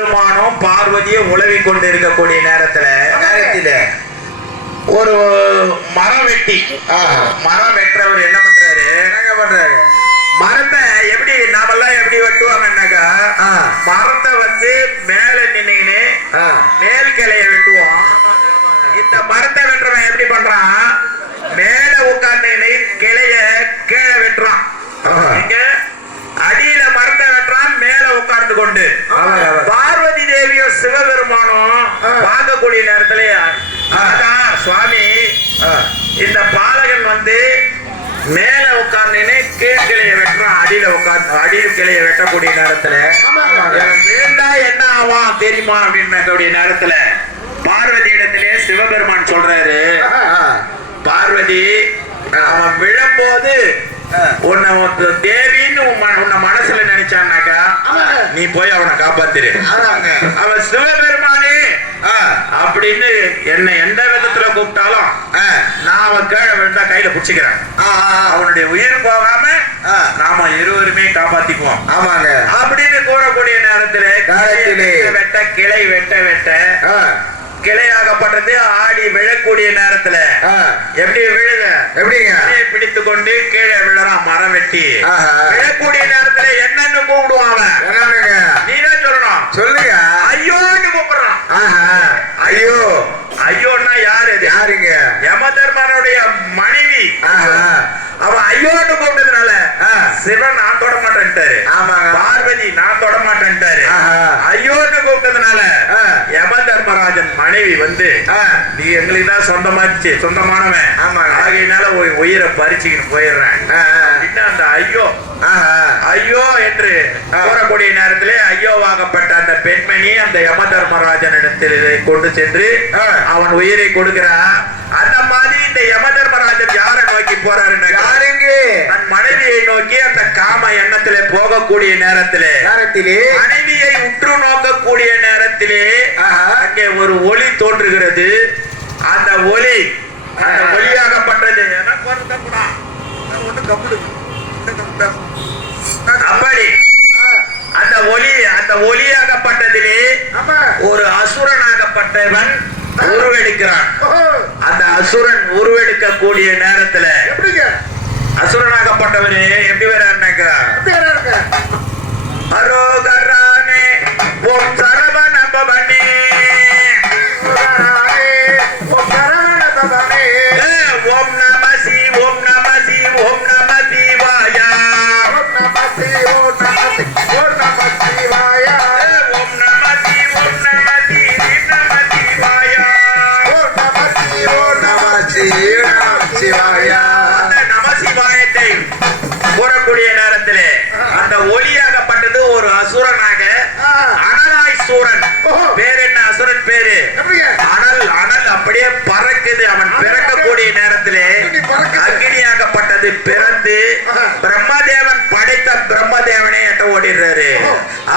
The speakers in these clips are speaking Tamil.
பெருமானும் பார்வதியும் உழவி கொண்டு இருக்கக்கூடிய நேரத்துல ஒரு மரம் வெட்டுறவர் என்ன பண்றாரு, மரத்தை எப்படி நாமெல்லாம் எப்படி வெட்டுவாங்கன்னாக்கா, மரத்தை வந்து மேல நின்னு மேல் கிளைய வெட்டுவோம். இந்த மரத்தை வெட்டுறவன் எப்படி பண்றான், மேல உட்கார்ந்து கிளைய கீழே வெட்டுறான். அடியில மரத்தை வெட்டுறான், மேல உட்கார்ந்து கொண்டு. பார்வதி தேவியும் சிவபெருமானும் பார்க்கக்கூடிய நேரத்துல சுவாமி இந்த பாலகன் வந்து மேல உட்கார்ந்து கீழ்கிளைய வெட்டுறான், அடியில கிளைய வெட்டக்கூடிய நேரத்துல வேண்டா என்ன ஆவான் தெரியுமா அப்படின்னு நேரத்துல பார்வதி இடத்திலே சிவபெருமான் சொல்றாரு, பார்வதி அவன் விழும்போது உன்னை தேவின்னு உன்னை மனசுல நினைச்சான்னாக்கா நீ போய் அவனை காப்பாத்திரு. அவன் சிவபெருமானே அப்படின்னு என்ன எந்த விதத்துல கூப்பிட்டாலும் நான் அவன் கீழே விழுந்தா கையில புடிச்சுக்கிறேன், அவனுடைய உயிர் போகாம நாம இருவருமே காப்பாத்திக்குவோம் அப்படின்னு கூறக்கூடிய நேரத்துல கிளை வெட்ட கிளையாகப்பட்டது ஆடி விழக்கூடிய நேரத்துல எப்படி விழுக பிடித்து கொண்டு கீழே விழறான். மரம் வெட்டி விழக்கூடிய நேரத்துல என்னன்னு கூப்பிடுவான், நீதான் சொல்லணும், சொல்லுங்க, ஐயோன்னு கூப்பிடுறான். ஐயோ ஐயோன்னா யாருங்க, யமதர்மனுடைய மனைவி. அவன் ஐயோன்னு கூப்பிட்டதுனால சிவன் நான் தொட மாட்டேன்ட்டாரு, பார்வதி நான் தொட மாட்டேன்ட்டாரு. ஐயோன்னு கூப்பிட்டதுனால யமதர்மராஜன் மனைவி வந்து நீ எங்களுக்கு தான் சொந்தமானவன், ஆகையினால உயிரை பறிச்சுக்கிட்டு போயிடுறேன். அந்த ஐயோ என்று கூறக்கூடிய நேரத்திலே ஐயோவாகப்பட்ட அந்த பெண்மணி அந்த யமதர்மராஜன் இடத்தில் கொண்டு சென்று அவன் உயிரை கொடுக்கிறான். அந்த மாதிரி இந்த யமதர்மராஜன் யாரை நோக்கி போறாரு, தன் மனைவியை நோக்கி அந்த காம எண்ணத்திலே போகக்கூடிய நேரத்திலே மனைவியை உற்று நோக்கக்கூடிய நேரத்திலே அங்கே ஒரு ஒளி தோன்றுகிறது. அந்த ஒளியாகப்பட்டது அப்படி அந்த ஒளியாகப்பட்டதிலே ஒரு அசுரனாகப்பட்டவன் உருவெடுக்கிறான். அந்த அசுரன் உருவெடுக்கக்கூடிய நேரத்துல அசுரனாகப்பட்டவனே எப்படி வர்றாருனாக்கா, அரோகரானே ஓம் சரவண பவனே ஓம் நம சி ஓம் நம சி ஓம் நம சிவாய ஓம் நம சி ஓம் நம சிவாய ஓம் நம சி ஓம் நம சி நம சிவாய ஓம் நம சி ஓம் நம சி சிவாய. அந்த நம சிவாயத்தை கூறக்கூடிய நேரத்திலே அந்த ஒளியாகப்பட்டது ஒரு அசுரனாக அனலாய் சூரன் பேர் என்ன, அசுரன் பேரு அனல் அப்படியே பறக்குது. அவன் பிறக்கக்கூடிய நேரத்திலே அக்னியாகப்பட்டது பிறந்து பிரம்மதேவன் படைத்த பிரம்மதேவனே எட்ட ஓடிடுறாரு.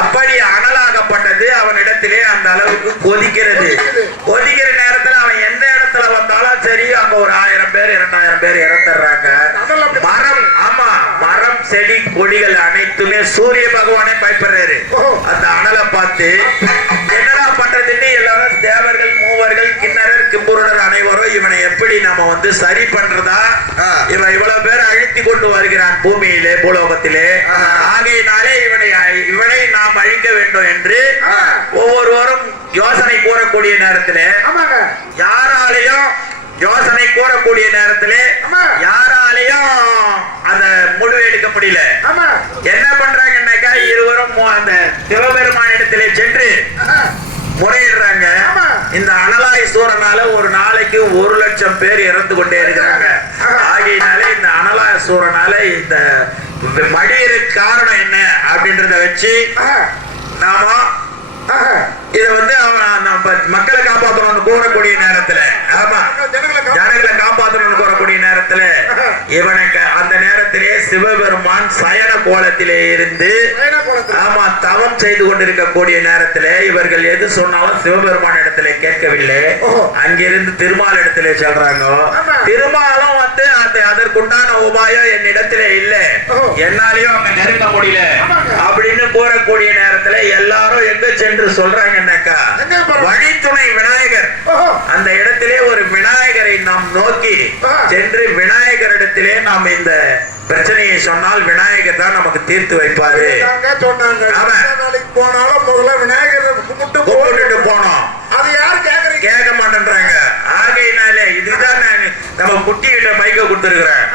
அப்படி அனலாகப்பட்டது அவனிடத்திலே அந்த அளவுக்கு கொதிக்கிற நேரத்துல அவன் எந்த இடத்துல வந்தாலும் சரி அங்க ஒரு 1000 பேர் 2000 பேர் இறந்துடுறாங்க. மரம் செடி கொடிகள் அனைத்துமே சூரிய பகவானே பயப்படுறாரு. அந்த அனலை பார்த்து என்னடா பண்றதுன்னு எல்லாரும் தேவர்கள் மூவர்கள் கிண்ணறர் கிம்புருடர் அனைவரும் இவனை எப்படி நம்ம வந்து சரி பண்றதா, இவன் இவ்வளவு பேர் அழித்து கொண்டு வருகிறான் பூமியிலே பூலோகத்திலே, ஆகையினாலே இவனை நாம் அழிக்க வேண்டும் என்று ஒவ்வொருவரும் யோசனை கூறக்கூடிய நேரத்திலே யாராலையும் அந்த முடிவு எடுக்க முடியல. என்ன பண்றாங்கன்னாக்கா இருவரும் அந்த சிவபெருமான இடத்திலே சென்று முறையிடுறாங்க. இந்த அனலாய் சூரனால ஒரு நாளைக்கு 1,00,000 பேர் இறந்து கொண்டே இருக்கிறாங்க. ஆகையினாலே இந்த அனலாய் சூரனால இந்த மடியிற்கு காரணம் என்ன அப்படின்றத வச்சு நாம இத வந்து மக்களை காப்பாற்றணும்னு கூறக்கூடிய நேரத்துல ஜனங்களை காப்பாற்றணும்னு கூறக்கூடிய நேரத்துல இவனுக்கு அந்த நேரத்தில் இடத்திலே சிவபெருமான் சயன கோலத்திலே இருந்து ஆமா தவம் செய்து கொண்டிருக்கக்கூடிய நேரத்திலே இவர்கள் எது சொன்னாலும் சிவபெருமான் இடத்திலே கேட்கவில்லை. அங்கிருந்து திருமால் இடத்திலே சொல்றாங்க. திருமாலும் வந்து அதற்குண்டான உபாயம் என்னிடத்திலே இல்ல, என்னாலையும் அங்க நெருங்க முடியல அப்படின்னு கூறக்கூடிய நேரத்துல எல்லாரும் எங்க சென்று சொல்றாங்கன்னாக்கா வழித்துணை விநாயகர் அந்த இடத்திலே ஒரு விநாயகரை நாம் நோக்கி சென்று விநாயகரிடத்திலே நாம் இந்த பிரச்சனையை சொன்னால் விநாயகர் தான் நமக்கு தீர்த்து வைப்பாரு போனாலும் முதல்ல விநாயகர் கும்பிட்டு போனோம். அது யாரும் கேட்க மாட்டேன்றாங்க. ஆகையினாலே இதுதான் நம்ம குட்டி கிட்ட மைக்க கொடுத்துருக்கிறேன்.